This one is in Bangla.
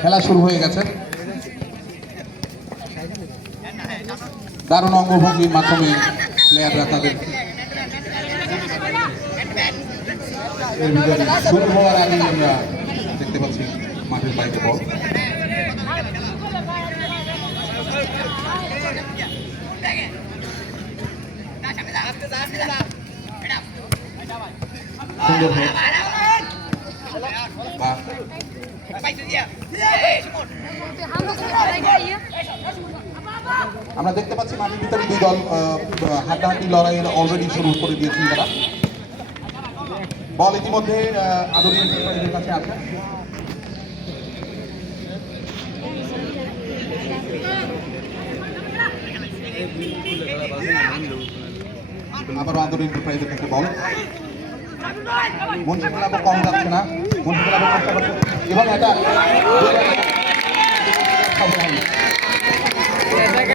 খেলা শুরু হয়ে গেছে। দারুণ অঙ্গভঙ্গির মাধ্যমে প্লেয়াররা তাদের শুরু হওয়ার আগে আমরা দেখতে পাচ্ছি মাঠের বাইরে বল। সুন্দর আমরা দেখতে পাচ্ছি মাঠের ভিতরে দুই দল হাড্ডাহাড্ডি লড়াইয়ের অলরেডি শুরু করে দিয়েছেন তারা। বল ইতিমধ্যে আদরি এন্টারপ্রাইজের কাছে আছে। আবারও আদরি এন্টারপ্রাইজের কাছে বল। মুন্সিগঞ্জ কম যাচ্ছে না, মুন্সিগঞ্জ চেষ্টা করছে এবং এটা